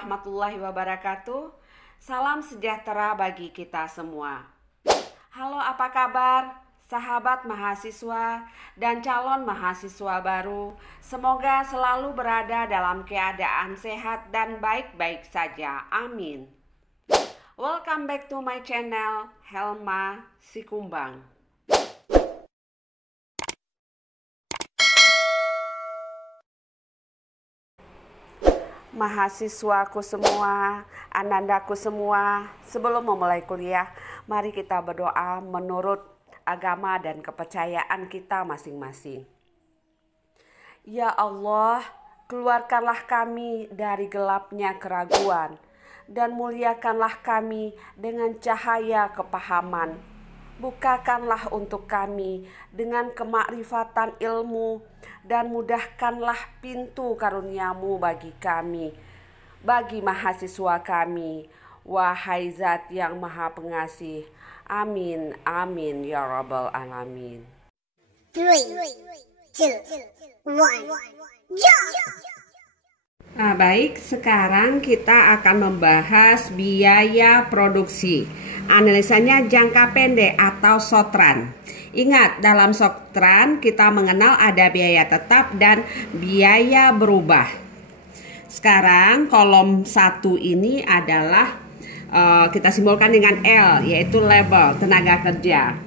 warahmatullahi wabarakatuh. Salam sejahtera bagi kita semua. Halo, apa kabar? Sahabat mahasiswa dan calon mahasiswa baru, semoga selalu berada dalam keadaan sehat dan baik-baik saja. Amin. Welcome back to my channel, Helma Sikumbang. Mahasiswaku semua, anandaku semua, sebelum memulai kuliah, mari kita berdoa menurut agama dan kepercayaan kita masing-masing. Ya Allah, keluarkanlah kami dari gelapnya keraguan dan muliakanlah kami dengan cahaya kepahaman. Bukakanlah untuk kami dengan kemakrifatan ilmu dan mudahkanlah pintu karuniamu bagi kami, bagi mahasiswa kami, wahai Zat yang Maha Pengasih. Amin, amin ya Rabbal Alamin. 3, 2, 1, jump! Baik, sekarang kita akan membahas biaya produksi. Analisanya jangka pendek atau SOTRAN. Ingat, dalam SOTRAN kita mengenal ada biaya tetap dan biaya berubah. Sekarang kolom 1 ini adalah kita simbolkan dengan L, yaitu label tenaga kerja.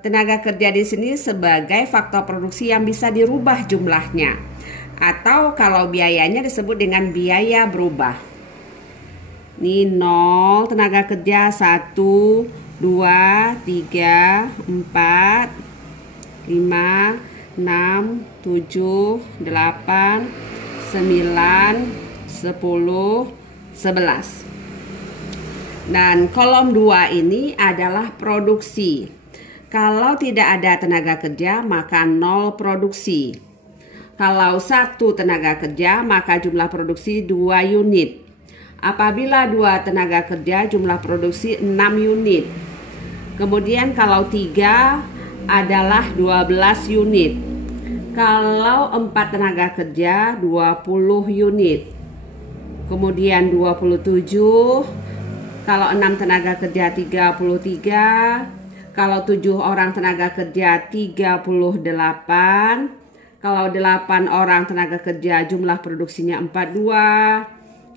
Tenaga kerja di sini sebagai faktor produksi yang bisa dirubah jumlahnya, atau kalau biayanya disebut dengan biaya berubah. Ini 0, tenaga kerja 1, 2, 3, 4, 5, 6, 7, 8, 9, 10, 11, 11. Dan kolom 2 ini adalah produksi. Kalau tidak ada tenaga kerja maka 0 produksi. Kalau 1 tenaga kerja maka jumlah produksi 2 unit. Apabila 2 tenaga kerja jumlah produksi 6 unit. Kemudian kalau 3 adalah 12 unit. Kalau 4 tenaga kerja 20 unit. Kemudian 27. Kalau 6 tenaga kerja 33. Kalau 7 orang tenaga kerja 38. Kalau 8 orang tenaga kerja jumlah produksinya 42.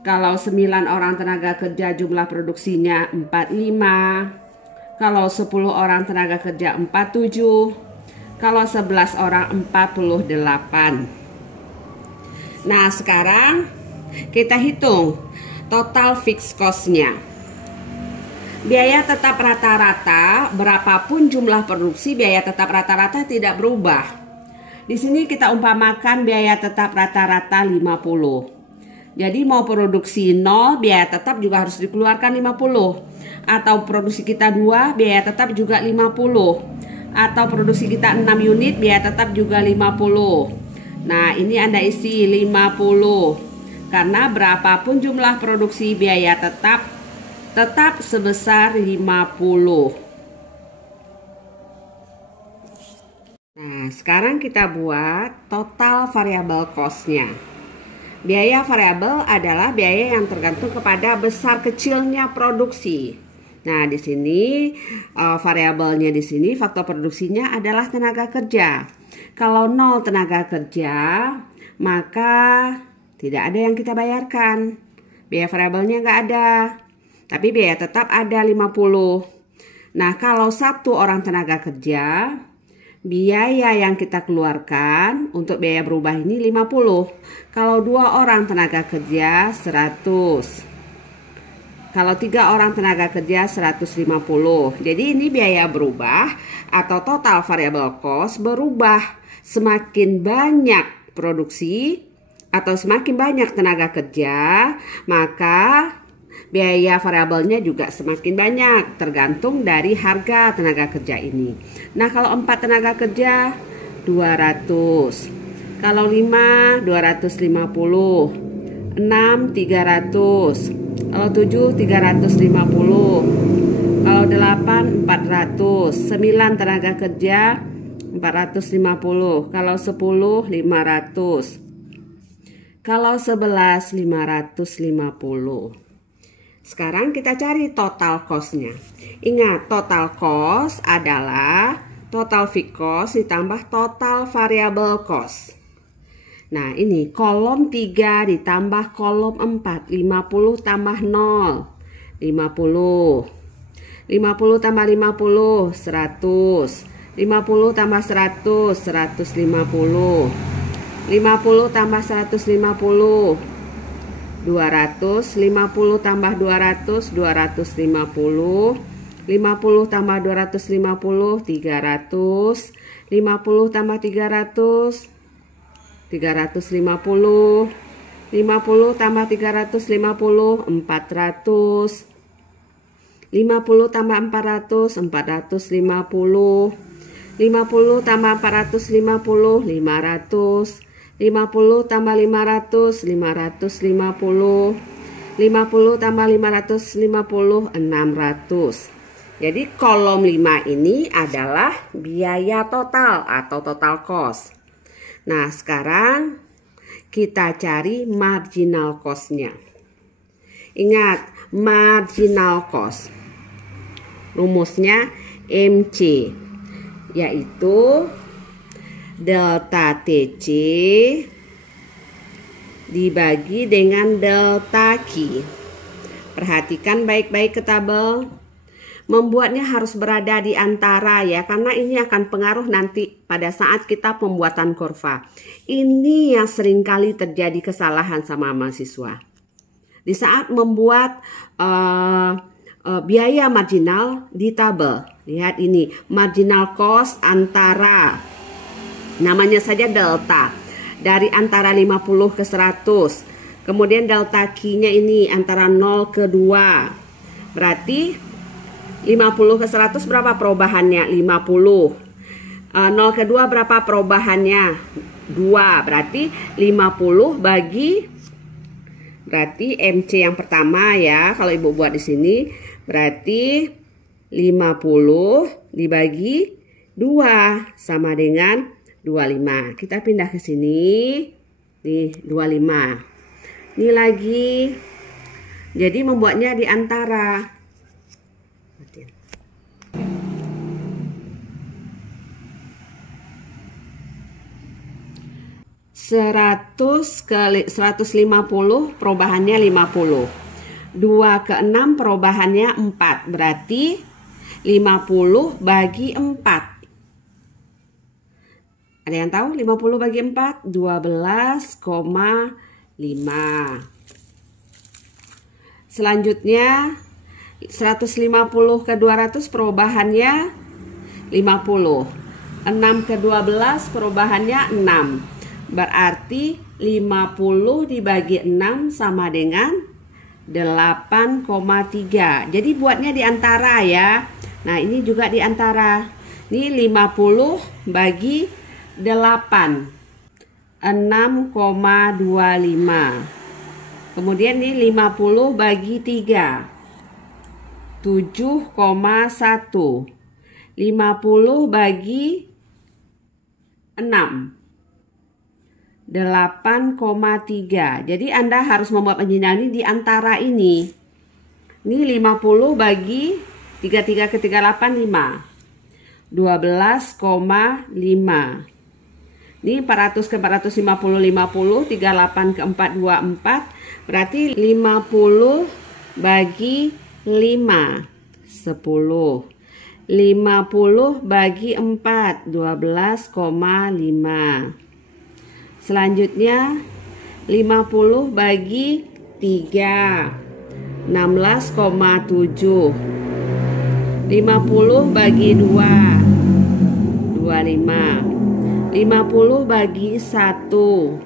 Kalau 9 orang tenaga kerja jumlah produksinya 45. Kalau 10 orang tenaga kerja 47. Kalau 11 orang 48. Nah, sekarang kita hitung total fixed cost-nya. Biaya tetap rata-rata, berapapun jumlah produksi, biaya tetap rata-rata tidak berubah. Di sini kita umpamakan biaya tetap rata-rata 50. Jadi mau produksi 0, biaya tetap juga harus dikeluarkan 50. Atau produksi kita 2, biaya tetap juga 50. Atau produksi kita 6 unit, biaya tetap juga 50. Nah, ini Anda isi 50. Karena berapapun jumlah produksi, biaya tetap sebesar 50. Nah, sekarang kita buat total variable cost-nya. Biaya variabel adalah biaya yang tergantung kepada besar kecilnya produksi. Nah, di sini variabelnya di sini faktor produksinya adalah tenaga kerja. Kalau 0 tenaga kerja, maka tidak ada yang kita bayarkan. Biaya variabelnya nggak ada. Tapi biaya tetap ada 50. Nah, kalau 1 orang tenaga kerja, biaya yang kita keluarkan untuk biaya berubah ini 50. Kalau 2 orang tenaga kerja 100. Kalau 3 orang tenaga kerja 150. Jadi ini biaya berubah atau total variable cost berubah. Semakin banyak produksi atau semakin banyak tenaga kerja, maka biaya variabelnya juga semakin banyak, tergantung dari harga tenaga kerja ini. Nah, kalau 4 tenaga kerja 200. Kalau 5 250. 6 300. Kalau 7 350. Kalau 8 400. 9 tenaga kerja 450. Kalau 10 500. Kalau 11 550. Sekarang kita cari total cost-nya. Ingat, total cost adalah total fixed cost ditambah total variable cost. Nah, ini kolom 3 ditambah kolom 4. 50 tambah 0. 50. 50 tambah 50. 100. 50 tambah 100. 150. 50 tambah 150. 200, 50 tambah 200, 250, 50 tambah 250, 300, 50 tambah 300, 350, 50 tambah 350, 400, 50 tambah 400, 450, 50 tambah 450, 500, 50 tambah 500, 550, 50 tambah 550, 600. Jadi kolom 5 ini adalah biaya total atau total cost. Nah, sekarang kita cari marginal cost-nya. Ingat, marginal cost. Rumusnya MC, yaitu delta TC dibagi dengan delta Q. Perhatikan baik-baik ke tabel. Membuatnya harus berada di antara ya, karena ini akan pengaruh nanti pada saat kita pembuatan kurva. Ini yang seringkali terjadi kesalahan sama mahasiswa. Di saat membuat biaya marginal di tabel. Lihat ini, marginal cost antara, namanya saja delta, dari antara 50 ke 100. Kemudian delta Q-nya ini antara 0 ke 2. Berarti 50 ke 100 berapa perubahannya? 50. 0 ke 2 berapa perubahannya? 2. Berarti 50 bagi, berarti MC yang pertama ya, kalau Ibu buat di sini berarti 50 dibagi 2 sama dengan 25. Kita pindah ke sini. Nih, 25. Ini lagi. Jadi membuatnya di antara. 100 kali 150 perubahannya 50. 2 ke 6 perubahannya 4. Berarti 50 bagi 4. Ada yang tahu 50 bagi 4? 12,5. Selanjutnya 150 ke 200 perubahannya 50. 6 ke 12 perubahannya 6. Berarti 50 dibagi 6 sama dengan 8,3. Jadi buatnya di antara ya. Nah, ini juga di antara. Ini 50 bagi 8, 6,25. Kemudian ini 50 bagi 3, 7,1. 50 bagi 6, 8,3. Jadi Anda harus membuat marginal ini di antara ini. Ini 50 bagi 33 ke 38, 5. 12,5. Ini 400 ke 450, 50. 38 ke 4, 24. Berarti 50 bagi 5, 10. 50 bagi 4, 12,5. Selanjutnya 50 bagi 3, 16,7. 50 bagi 2, 25. 50 bagi 1,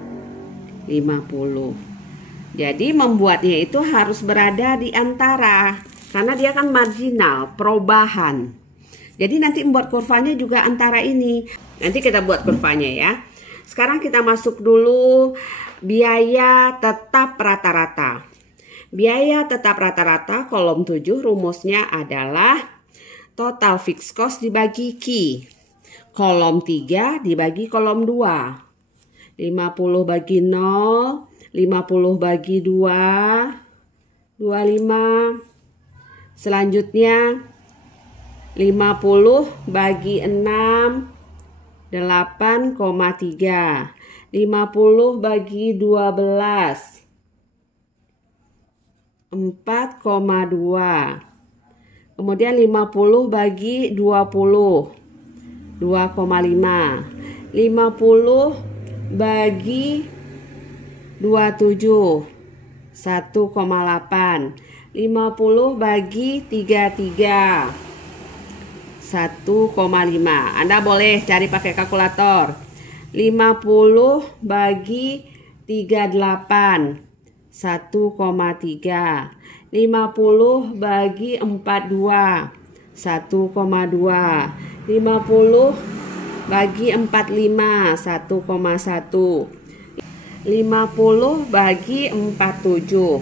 50. Jadi membuatnya itu harus berada di antara, karena dia kan marginal, perubahan. Jadi nanti membuat kurvanya juga antara ini. Nanti kita buat kurvanya ya. Sekarang kita masuk dulu biaya tetap rata-rata. Biaya tetap rata-rata kolom 7 rumusnya adalah total fixed cost dibagi Q. Kolom 3 dibagi kolom 2. 50 bagi 0, 50 bagi 2, 25. Selanjutnya 50 bagi 6, 8,3. 50 bagi 12, 4,2. Kemudian 50 bagi 20, 2,5. 50 bagi 27, 1,8. 50 bagi 33, 1,5. Anda boleh cari pakai kalkulator. 50 bagi 38, 1,3. 50 bagi 42, 1,2. 50 bagi 45, 1,1. 50 bagi 47,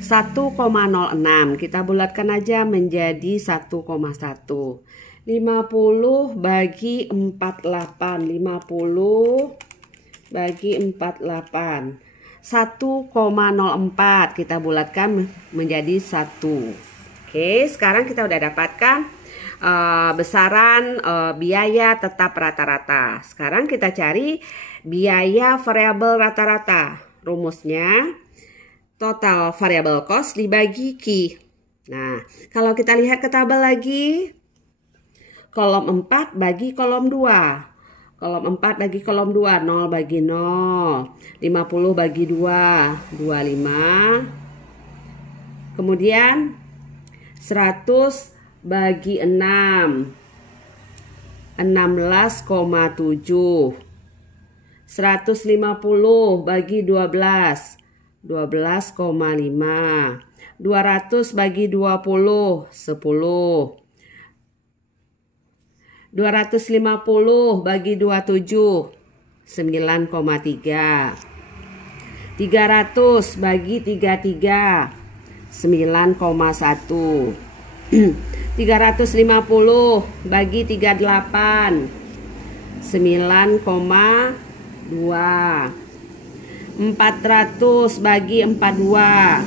1,06. Kita bulatkan aja menjadi 1,1. 50 bagi 48, 50 bagi 48, 1,04. Kita bulatkan menjadi 1. Oke, sekarang kita udah dapatkan besaran biaya tetap rata-rata. Sekarang kita cari biaya variabel rata-rata. Rumusnya total variable cost dibagi Q. Nah, kalau kita lihat ke tabel lagi, kolom 4 bagi kolom 2. Kolom 4 bagi kolom 2, 0 bagi 0. 50 bagi 2, 25. Kemudian 100 bagi 6, 16,7. 150 bagi 12, 12,5. 200 bagi 20, 10. 250 bagi 27, 9,3. 300 bagi 33, 9,1. 350 bagi 38, 9,2. 400 bagi 42,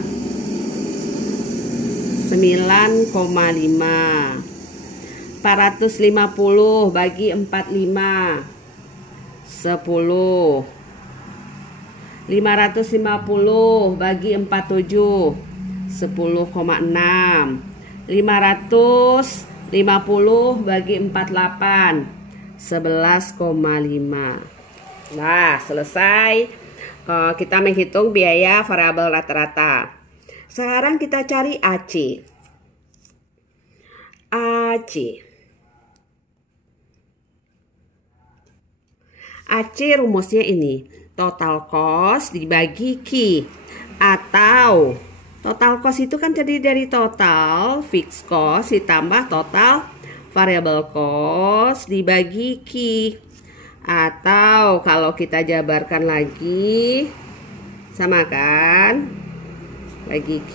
9,5. 450 bagi 45, 10. 550 bagi 47, 10,6. 550 bagi 48, 11,5. Nah, selesai kita menghitung biaya variabel rata-rata. Sekarang kita cari AC. AC rumusnya ini, total cost dibagi Q, atau total cost itu kan terdiri dari total fixed cost ditambah total variable cost dibagi Q. Atau kalau kita jabarkan lagi, sama kan? Bagi Q.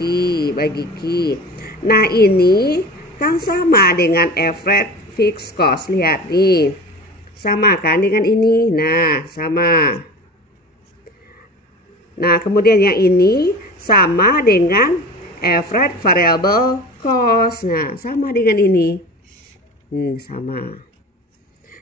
Nah, ini kan sama dengan average fixed cost. Lihat nih, sama kan dengan ini. Nah, sama. Nah, kemudian yang ini sama dengan average variable cost. Nah, sama dengan ini. Sama.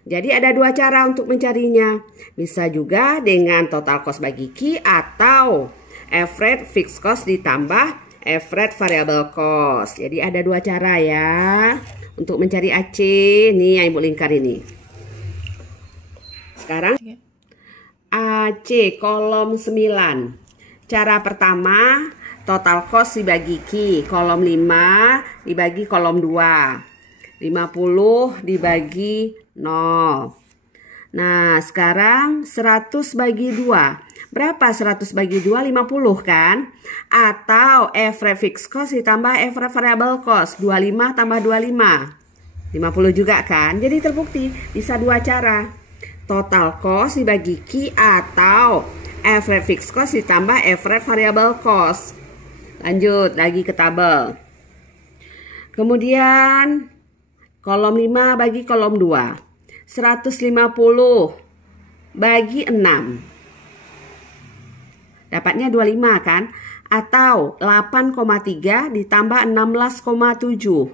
Jadi ada dua cara untuk mencarinya. Bisa juga dengan total cost bagi Q atau average fixed cost ditambah average variable cost. Jadi ada dua cara ya untuk mencari AC. Nih yang Ibu lingkar ini. Sekarang AC kolom 9. Cara pertama, total cost dibagi Q. Kolom 5 dibagi kolom 2. 50 dibagi 0. Nah, sekarang 100 bagi 2. Berapa 100 bagi 2? 50 kan? Atau average fixed cost ditambah average variable cost. 25 tambah 25. 50 juga kan? Jadi terbukti bisa dua cara. Total cost dibagi Q atau average fixed cost ditambah average variable cost. Lanjut lagi ke tabel. Kemudian kolom 5 bagi kolom 2. 150 bagi 6. Dapatnya 25 kan? Atau 8,3 ditambah 16,7.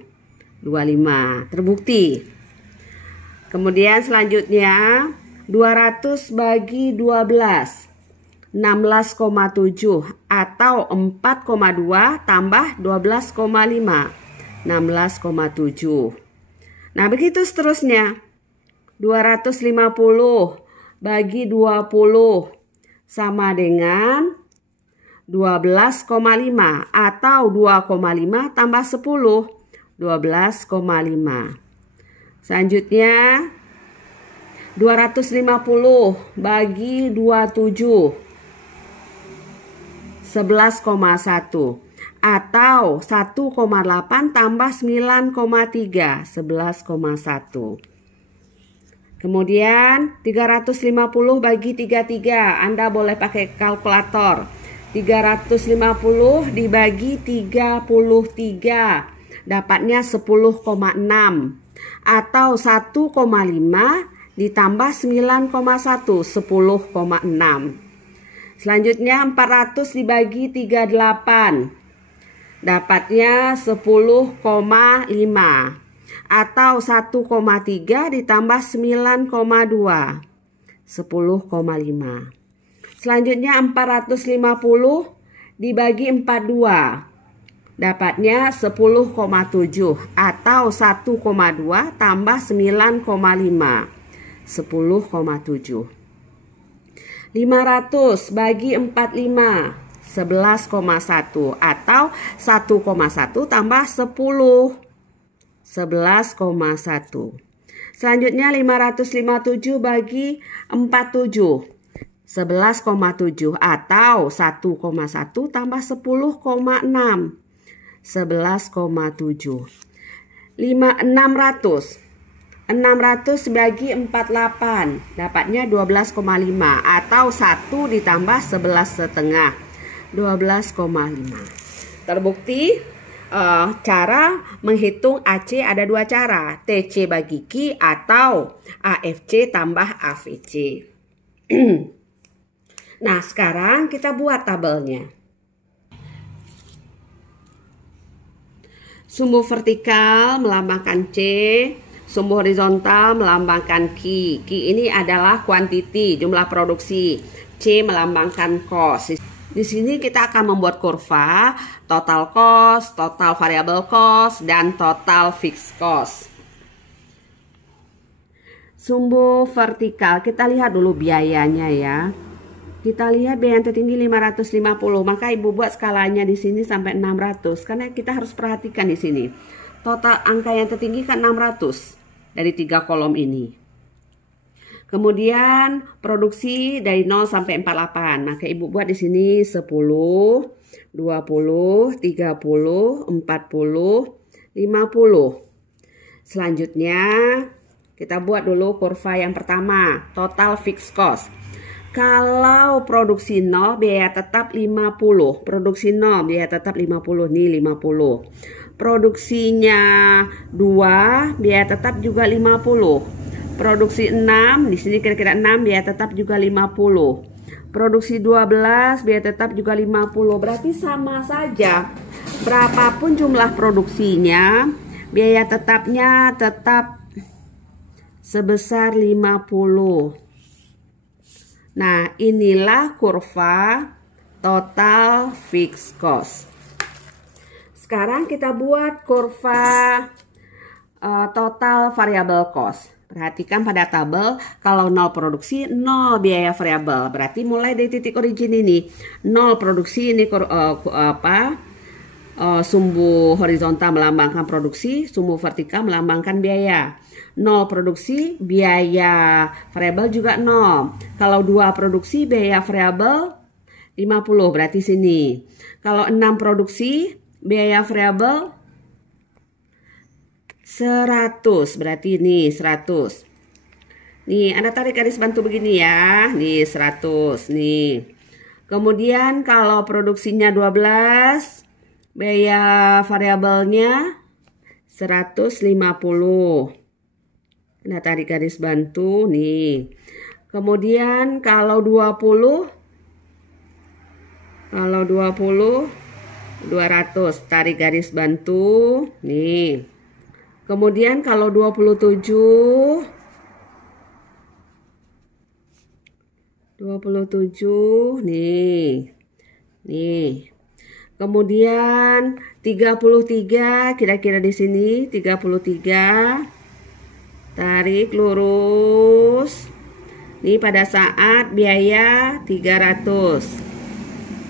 25. Terbukti. Kemudian selanjutnya 200 bagi 12. 16,7 atau 4,2 tambah 12,5. 16,7. Nah, begitu seterusnya. 250 bagi 20 sama dengan 12,5 atau 2,5 tambah 10. 12,5. Selanjutnya 250 bagi 27. 11,1 atau 1,8 tambah 9,3. 11,1. Kemudian 350 bagi 33. Anda boleh pakai kalkulator. 350 dibagi 33. Dapatnya 10,6. Atau 1,5 ditambah 9,1. 10,6. Selanjutnya 400 dibagi 38. Dapatnya 10,5. Atau 1,3 ditambah 9,2. 10,5. Selanjutnya 450 dibagi 42. Dapatnya 10,7 atau 1,2 tambah 9,5. 10,7. 500 bagi 45. 11,1 atau 1,1 tambah 10. 11,1. Selanjutnya 557 bagi 47. 11,7 atau 1,1 tambah 10,6. 11,7. 600 bagi 48. Dapatnya 12,5 atau 1 ditambah 11,5. 12,5. Terbukti cara menghitung AC ada dua cara, TC bagi Q atau AFC tambah AVC. Nah, sekarang kita buat tabelnya. Sumbu vertikal melambangkan C, sumbu horizontal melambangkan Q. Q ini adalah kuantiti, jumlah produksi. C melambangkan cost. Di sini kita akan membuat kurva total cost, total variable cost, dan total fixed cost. Sumbu vertikal, kita lihat dulu biayanya ya. Kita lihat biaya yang tertinggi 550, maka Ibu buat skalanya di sini sampai 600 karena kita harus perhatikan di sini. Total angka yang tertinggi kan 600 dari 3 kolom ini. Kemudian produksi dari 0 sampai 48. Maka Ibu buat di sini 10, 20, 30, 40, 50. Selanjutnya kita buat dulu kurva yang pertama, total fixed cost. Kalau produksi 0 biaya tetap 50. Produksi 0 biaya tetap 50 nih 50. Produksinya 2 biaya tetap juga 50. Produksi 6, di sini kira-kira 6 biaya tetap juga 50. Produksi 12 biaya tetap juga 50. Berarti sama saja. Berapapun jumlah produksinya, biaya tetapnya tetap sebesar 50. Nah, inilah kurva total fixed cost. Sekarang kita buat kurva total variable cost. Perhatikan pada tabel, kalau 0 produksi, 0 biaya variabel. Berarti mulai dari titik origin ini, 0 produksi ini sumbu horizontal melambangkan produksi, sumbu vertikal melambangkan biaya. 0 produksi, biaya variabel juga 0. Kalau 2 produksi, biaya variabel 50, berarti sini. Kalau 6 produksi, biaya variabel 100, berarti ini 100. Nih, Anda tarik garis bantu begini ya. Nih 100 nih. Kemudian kalau produksinya 12, biaya variabelnya 150. Anda tarik garis bantu nih. Kemudian kalau 20, Kalau 20, 200. Tarik garis bantu. Nih. Kemudian kalau 27, 27 nih. Nih. Kemudian 33 kira-kira di sini 33. Tarik lurus. Nih pada saat biaya 300.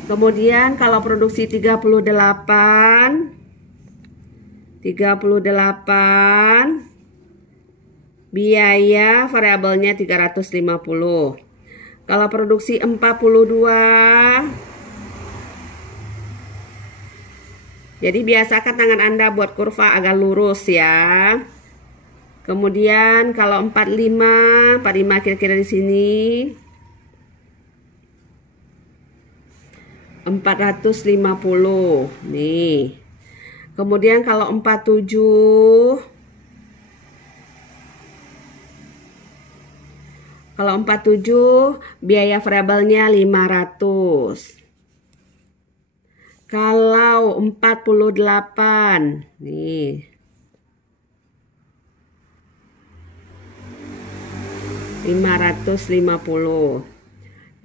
Kemudian kalau produksi 38 biaya variabelnya 350. Kalau produksi 42, jadi biasakan tangan Anda buat kurva agak lurus ya. Kemudian kalau 45 kira-kira di sini 450 nih. Kemudian kalau 47, biaya variabelnya 500. Kalau 48 nih 550.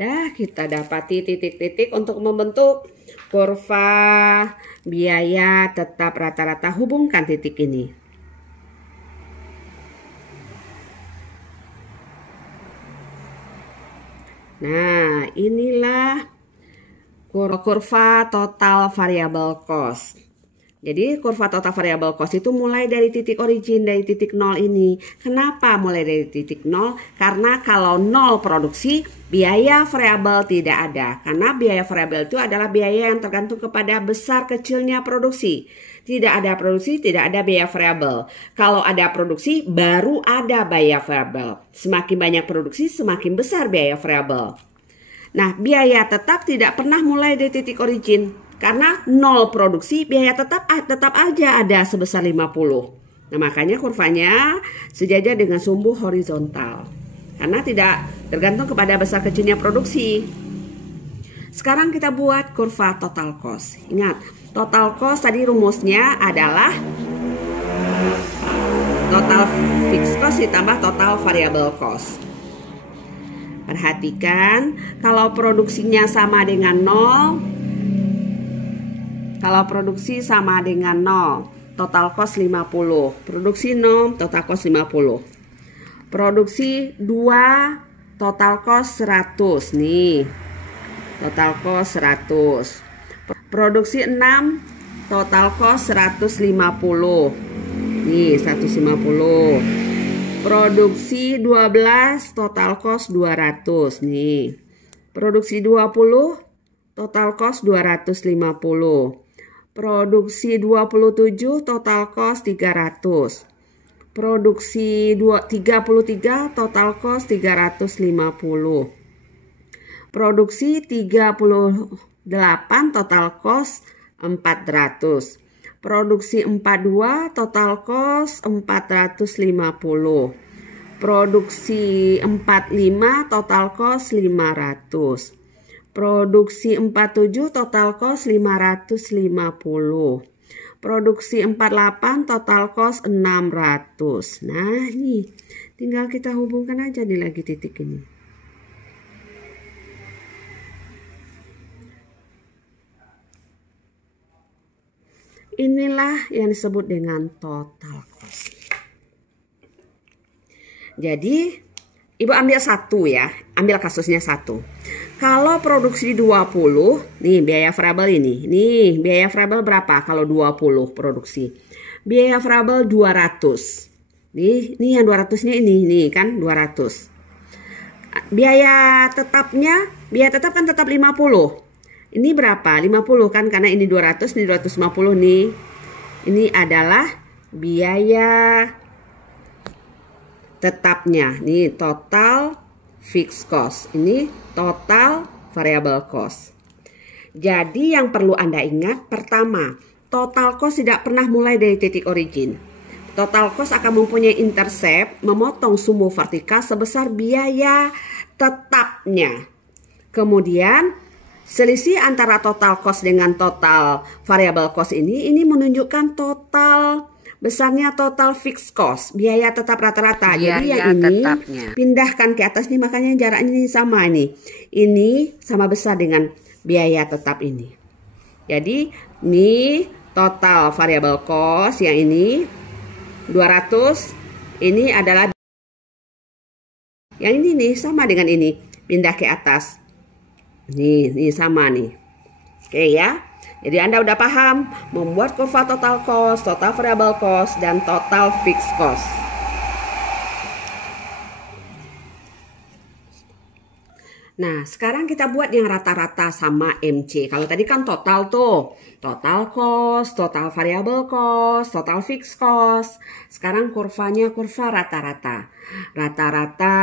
Dah kita dapati titik-titik untuk membentuk kurva biaya tetap rata-rata. Hubungkan titik ini. Nah, inilah kurva total variable cost. Jadi kurva total variable cost itu mulai dari titik origin, dari titik 0 ini. Kenapa mulai dari titik 0? Karena kalau 0 produksi, biaya variabel tidak ada. Karena biaya variabel itu adalah biaya yang tergantung kepada besar kecilnya produksi. Tidak ada produksi, tidak ada biaya variabel. Kalau ada produksi, baru ada biaya variabel. Semakin banyak produksi, semakin besar biaya variabel. Nah, biaya tetap tidak pernah mulai dari titik origin. Karena 0 produksi, biaya tetap aja ada sebesar 50. Nah, makanya kurvanya sejajar dengan sumbu horizontal. Karena tidak tergantung kepada besar kecilnya produksi. Sekarang kita buat kurva total cost. Ingat, total cost tadi rumusnya adalah total fixed cost ditambah total variable cost. Perhatikan, kalau produksinya sama dengan 0, kalau produksi sama dengan 0, total cost 50. Produksi 0, total cost 50. Produksi 2, total cost 100. Nih, total cost 100. Produksi 6, total cost 150. Nih, 150. Produksi 12, total cost 200. Nih, produksi 20, total cost 250. Produksi 27, total cost 300. Produksi 33, total cost 350. Produksi 38, total cost 400. Produksi 42, total cost 450. Produksi 45, total cost 500. Produksi 47, total cost 550. Produksi 48, total cost 600. Nah, nih tinggal kita hubungkan aja nih lagi titik ini. Inilah yang disebut dengan total cost. Jadi, Ibu ambil satu ya, ambil kasusnya satu. Kalau produksi 20, nih biaya variabel ini. Nih, biaya variabel berapa kalau 20 produksi? Biaya variabel 200. Nih yang 200-nya ini, nih kan 200. Biaya tetap kan tetap 50. Ini berapa? 50 kan, karena ini 200, ini 250 nih. Ini adalah biaya tetapnya. Nih total fixed cost. Ini total variable cost. Jadi yang perlu Anda ingat, pertama, total cost tidak pernah mulai dari titik origin. Total cost akan mempunyai intercept, memotong sumbu vertikal sebesar biaya tetapnya. Kemudian Selisih antara total cost dengan total variable cost ini menunjukkan total besarnya total fixed cost, biaya tetap rata-rata. Jadi yang ini tetapnya pindahkan ke atas nih, makanya jaraknya ini sama nih. Ini sama besar dengan biaya tetap ini. Jadi ini total variable cost yang ini 200, ini adalah yang ini nih sama dengan ini, pindah ke atas. Nih sama nih. Oke ya. Jadi Anda udah paham membuat kurva total cost, total variable cost, dan total fixed cost. Nah, sekarang kita buat yang rata-rata sama MC. Kalau tadi kan total tuh, total cost, total variable cost, total fixed cost. Sekarang kurvanya kurva rata-rata. Rata-rata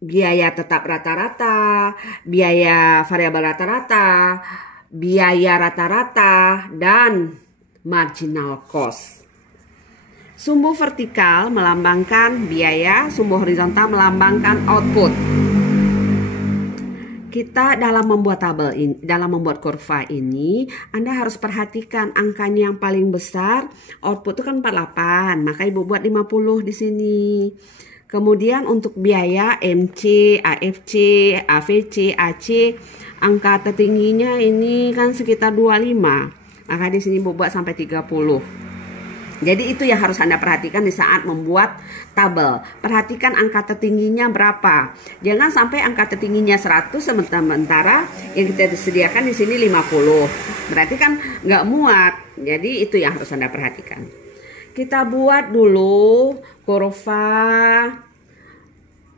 biaya tetap rata-rata, biaya variabel rata-rata, biaya rata-rata, dan marginal cost. Sumbu vertikal melambangkan biaya, sumbu horizontal melambangkan output. Kita dalam membuat tabel ini, dalam membuat kurva ini, Anda harus perhatikan angkanya yang paling besar, output itu kan 48, maka Ibu buat 50 di sini. Kemudian untuk biaya MC, AFC, AVC, AC, angka tertingginya ini kan sekitar 25. Maka di sini Ibu buat sampai 30. Jadi itu yang harus Anda perhatikan di saat membuat tabel. Perhatikan angka tertingginya berapa. Jangan sampai angka tertingginya 100 sementara yang kita disediakan di sini 50. Berarti kan nggak muat. Jadi itu yang harus Anda perhatikan. Kita buat dulu kurva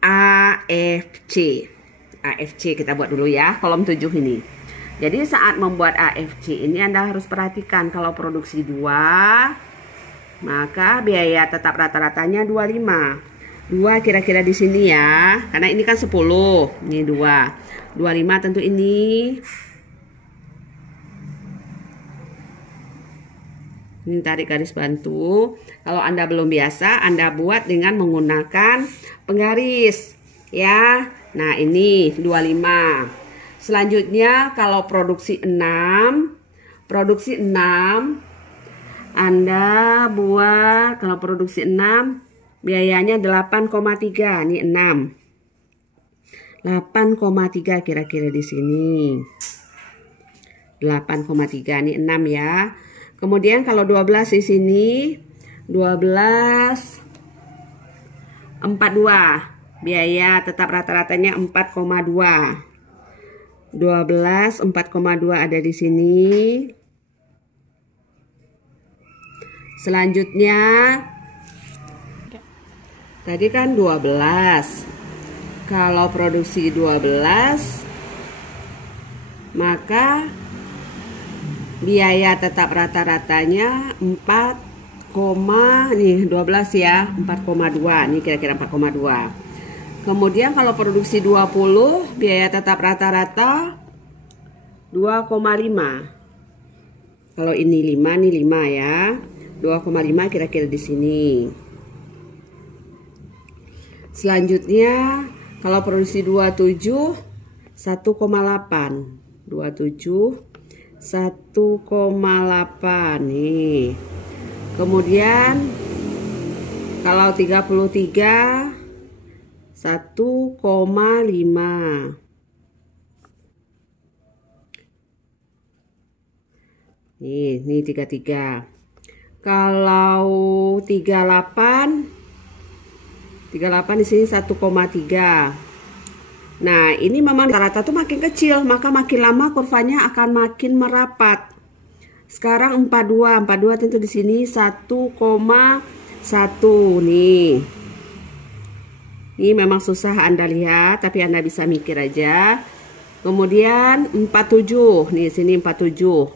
AFC. AFC kita buat dulu ya, kolom 7 ini. Jadi saat membuat AFC ini Anda harus perhatikan kalau produksi 2, maka biaya tetap rata-ratanya 25. 2 kira-kira di sini ya, karena ini kan 10. Ini 2. 25 tentu ini. Ini tarik garis bantu. Kalau Anda belum biasa, Anda buat dengan menggunakan penggaris ya. Nah, ini 25. Selanjutnya kalau produksi 6, Anda buat kalau produksi 6 biayanya 8,3. Ini 6. 8,3 kira-kira di sini. 8,3 ini 6 ya. Kemudian kalau 12 di sini 12 42. Biaya tetap rata-ratanya 4,2. 12 4,2 ada di sini. Selanjutnya tadi kan 12. Kalau produksi 12 maka biaya tetap rata-ratanya 12 ya, 4,2. Ini kira-kira 4,2. Kemudian kalau produksi 20, biaya tetap rata-rata 2,5. Kalau ini 5, ini 5 ya. 2,5 kira-kira di sini. Selanjutnya kalau produksi 27 1,8. 27 1,8 nih. Kemudian kalau 33 1,5. Ini 33. Kalau 38 di sini 1,3. Nah, ini memang rata-rata tuh makin kecil, maka makin lama kurvanya akan makin merapat. Sekarang 42 tentu di sini 1,1 nih. Ini memang susah Anda lihat, tapi Anda bisa mikir aja. Kemudian 47, nih sini 47.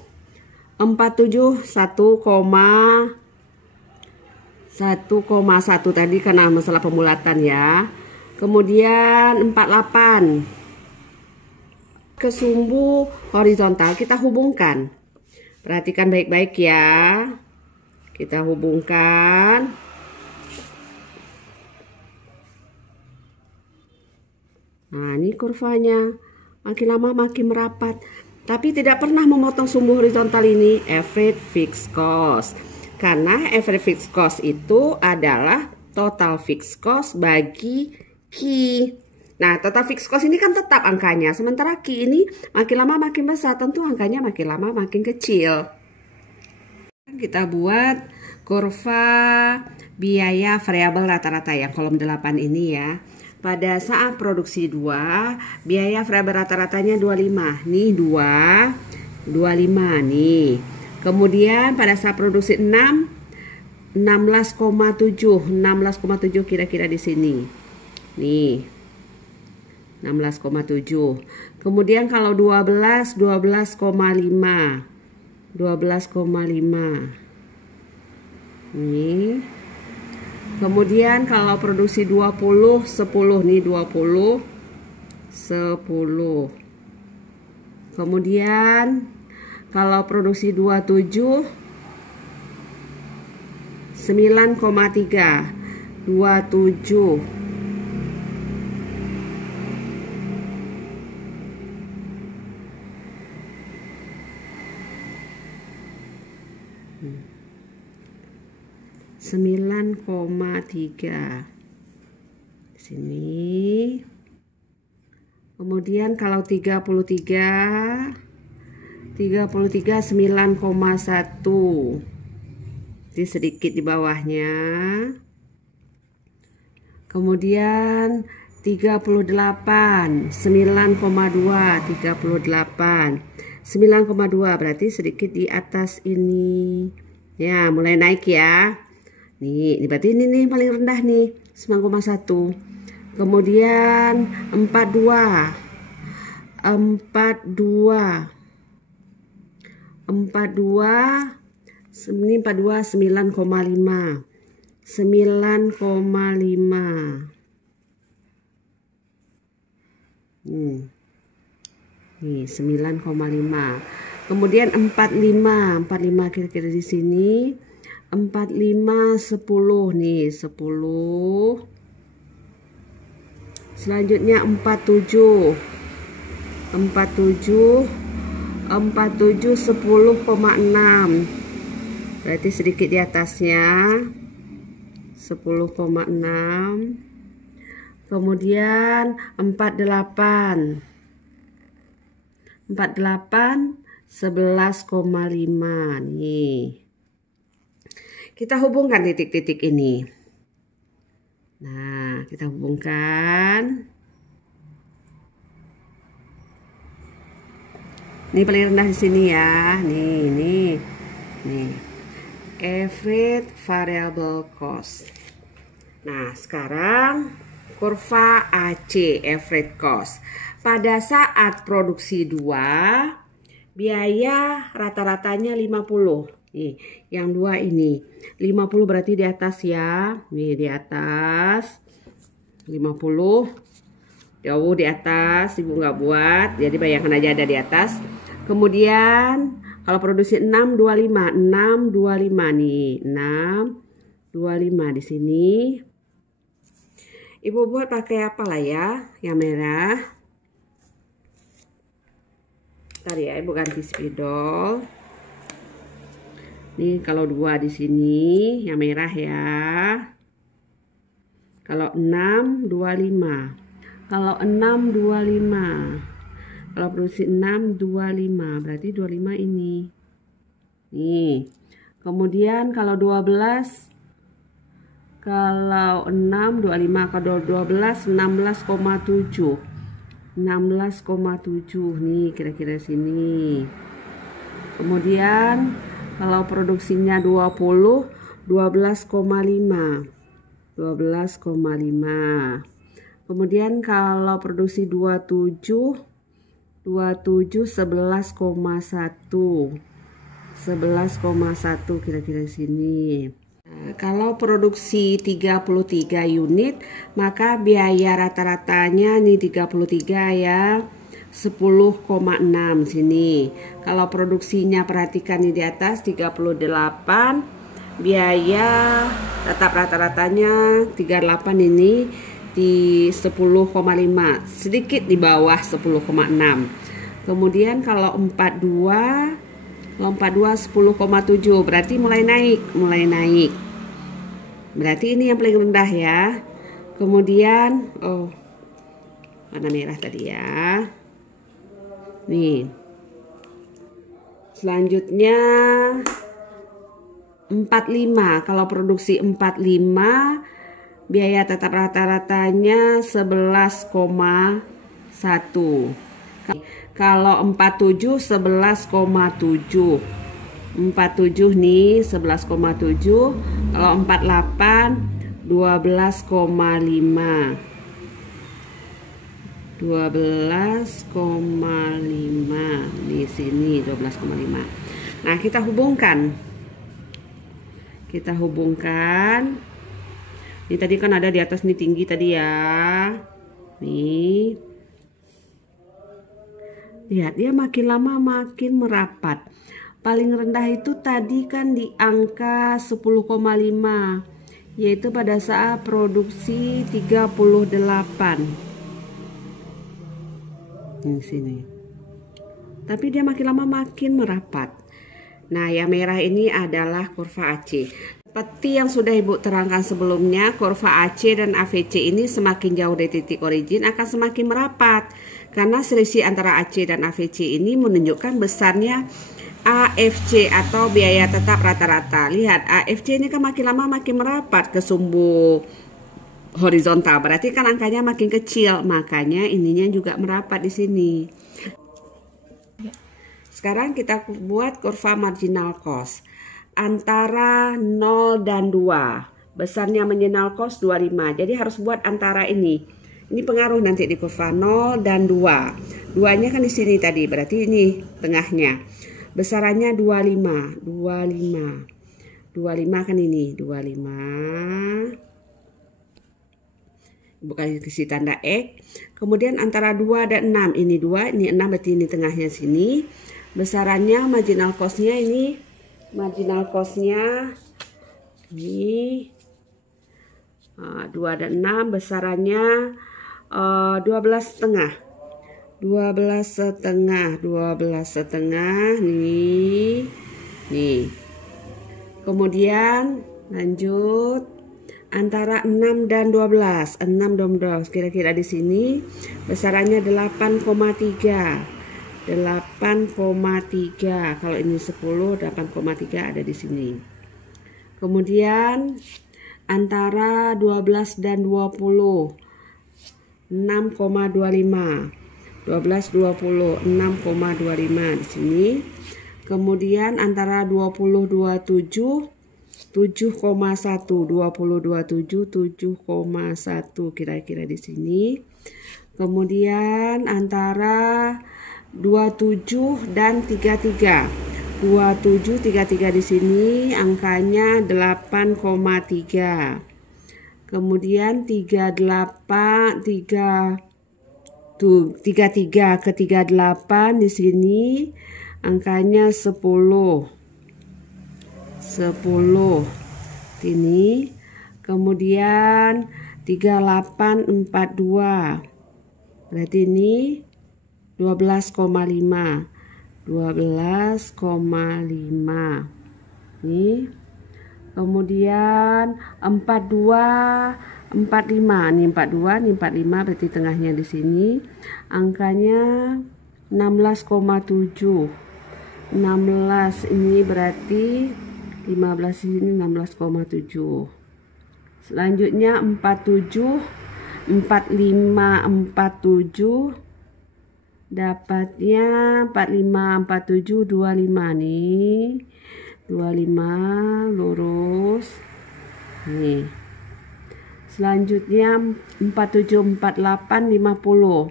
47 1,1 tadi karena masalah pemulatan ya. Kemudian 48 ke sumbu horizontal kita hubungkan. Perhatikan baik-baik ya. Kita hubungkan. Nah, ini kurvanya. Makin lama makin merapat. Tapi tidak pernah memotong sumbu horizontal ini, average fixed cost. Karena average fixed cost itu adalah total fixed cost bagi Q. Nah, total fixed cost ini kan tetap angkanya. Sementara Q ini makin lama makin besar, tentu angkanya makin lama makin kecil. Kita buat kurva biaya variabel rata-rata yang kolom 8 ini ya. Pada saat produksi 2, biaya variabel rata-ratanya 25. Nih 2, 25 nih. Kemudian pada saat produksi 6, 16,7. 16,7 kira-kira di sini. Nih. 16,7. Kemudian kalau 12, 12,5. 12,5. Nih. Kemudian kalau produksi 20, 10 nih 20, 10. Kemudian kalau produksi 27, 9,3, 27. Hmm. 9,3 sini. Kemudian kalau 33 9,1. Jadi sedikit di bawahnya. Kemudian 38 9,2 38 9,2 berarti sedikit di atas ini. Ya, mulai naik ya. Nih, berarti ini nih paling rendah nih, 9,1. Kemudian 42. 42. 42. Ini 42 9,5. 9,5. Nih 9,5. Kemudian 45 kira-kira di sini. 45 10 nih 10. Selanjutnya 47 10,6. Berarti sedikit di atasnya 10,6. Kemudian 48 11,5 nih. Kita hubungkan titik-titik ini. Nah, kita hubungkan. Ini paling rendah di sini ya. Nih. Average variable cost. Nah, sekarang kurva AC, average cost. Pada saat produksi 2, biaya rata-ratanya 50. Nih, yang 2 ini 50 berarti di atas ya. Nih di atas 50, jauh di atas. Ibu nggak buat, jadi bayangkan aja ada di atas. Kemudian kalau produksi 6 25 nih 6 25 di sini. Ibu buat pakai apa lah ya, yang merah. Ntar ya, ibu ganti spidol. Nih kalau 2 di sini yang merah ya. Kalau 6 25. Kalau 6 25. Kalau produksi 6 25 berarti 25 ini. Nih. Kemudian kalau 12, kalau 6 25, kalau 12 16,7. 16,7 nih kira-kira sini. Kemudian kalau produksinya 20, 12,5. 12,5. Kemudian kalau produksi 27 11,1. 11,1 kira-kira sini. Kalau produksi 33 unit, maka biaya rata-ratanya nih 33 ya. 10,6 sini. Kalau produksinya perhatikan nih di atas 38, biaya tetap rata-ratanya 38 ini di 10,5, sedikit di bawah 10,6. Kemudian kalau 42 10,7, berarti mulai naik. Berarti ini yang paling rendah ya. Kemudian warna merah tadi ya. Nih. Selanjutnya 45. Kalau produksi 45, biaya tetap rata-ratanya 11,1. Kalau 47 11,7. 47 nih 11,7. Kalau 48 12,5. 12,5 di sini 12,5. Nah, kita hubungkan. Ini tadi kan ada di atas nih tinggi tadi ya. Nih. Lihat, dia makin lama makin merapat. Paling rendah itu tadi kan di angka 10,5, yaitu pada saat produksi 38. Di sini. Tapi dia makin lama makin merapat. Nah, yang merah ini adalah kurva AC. Seperti yang sudah Ibu terangkan sebelumnya, kurva AC dan AVC ini semakin jauh dari titik origin akan semakin merapat. Karena selisih antara AC dan AVC ini menunjukkan besarnya AFC atau biaya tetap rata-rata. Lihat, AFC ini kan makin lama makin merapat ke sumbu horizontal. Berarti kan angkanya makin kecil, makanya ininya juga merapat di sini. Sekarang kita buat kurva marginal cost. Antara 0 dan 2. Besarnya marginal cost 25. Jadi harus buat antara ini. Ini pengaruh nanti di kurva 0 dan 2. 2-nya kan di sini tadi, berarti ini tengahnya. Besarannya 25. 25 kan ini, 25. Bukan kasih tanda X. Kemudian antara 2 dan 6. Ini 2, ini 6, berarti ini tengahnya sini. Besarannya marginal cost-nya ini. Marginal cost-nya ini 2 dan 6, besarannya 12,5. 12,5 nih. Kemudian lanjut antara 6 dan 12. 6 dan 12 kira-kira di sini besarannya 8,3. 8,3. Kalau ini 10, 8,3 ada di sini. Kemudian antara 12 dan 20, 6,25. 12, 20, 6,25 di sini. Kemudian antara 20, 27, 7,1. 20, 27, 7,1 kira-kira di sini. Kemudian antara 27 dan 33. 27, 33 di sini angkanya 8,3. Kemudian 33 ke 38 di sini angkanya 10. 10 ini. Kemudian 3842. Berarti ini 12,5. 12,5 nih. Kemudian 42 45. Nih 42, nih 45, berarti tengahnya di sini angkanya 16,7. 16 ini berarti 15 ini 16,7. Selanjutnya 47 45 47 dapatnya 45 47 25 nih. 25 lurus nih. Selanjutnya 47 48 50.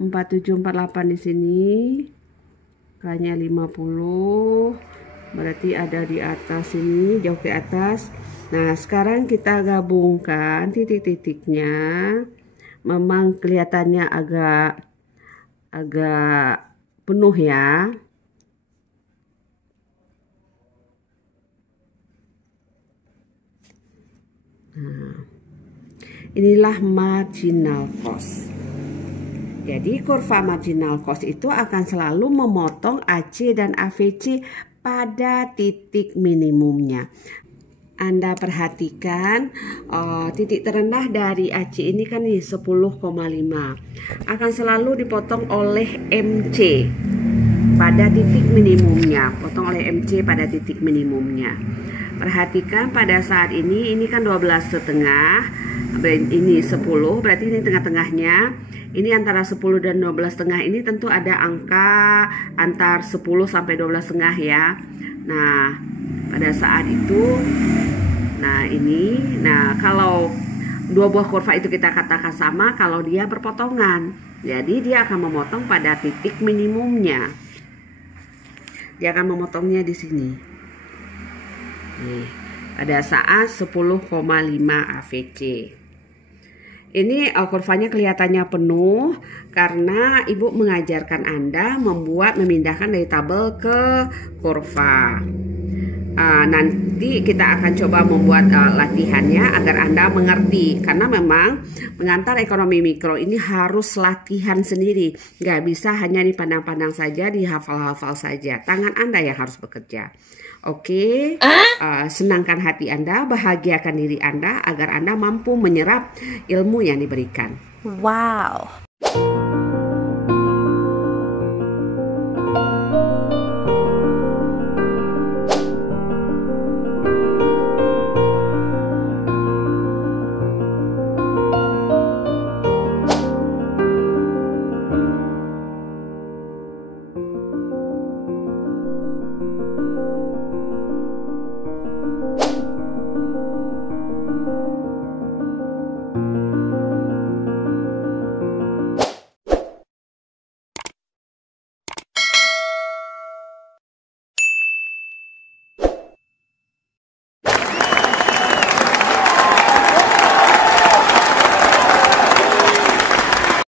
47 48 di sini hanya 50, berarti ada di atas ini, jauh ke atas. Nah, sekarang kita gabungkan titik-titiknya. Memang kelihatannya agak penuh ya. Nah, Inilah marginal cost. Jadi kurva marginal cost itu akan selalu memotong AC dan AVC pada titik minimumnya. Anda perhatikan titik terendah dari AC ini kan nih 10,5 akan selalu dipotong oleh MC pada titik minimumnya, potong oleh MC pada titik minimumnya. Perhatikan pada saat ini kan 12,5, ini 10, berarti ini tengah-tengahnya. Ini antara 10 dan 12,5 ini tentu ada angka antar 10 sampai 12,5 ya. Nah, pada saat itu, kalau dua buah kurva itu kita katakan sama kalau dia berpotongan. Jadi dia akan memotong pada titik minimumnya. Dia akan memotongnya di sini. Nih, pada saat 10,5 AVC. Ini kurvanya kelihatannya penuh karena Ibu mengajarkan Anda memindahkan dari tabel ke kurva. Nanti kita akan coba membuat latihannya agar Anda mengerti, karena memang mengantar ekonomi mikro ini harus latihan sendiri, nggak bisa hanya dipandang-pandang saja, dihafal-hafal saja. Tangan Anda yang harus bekerja. Oke, senangkan hati Anda, bahagiakan diri Anda agar Anda mampu menyerap ilmu yang diberikan. Wow.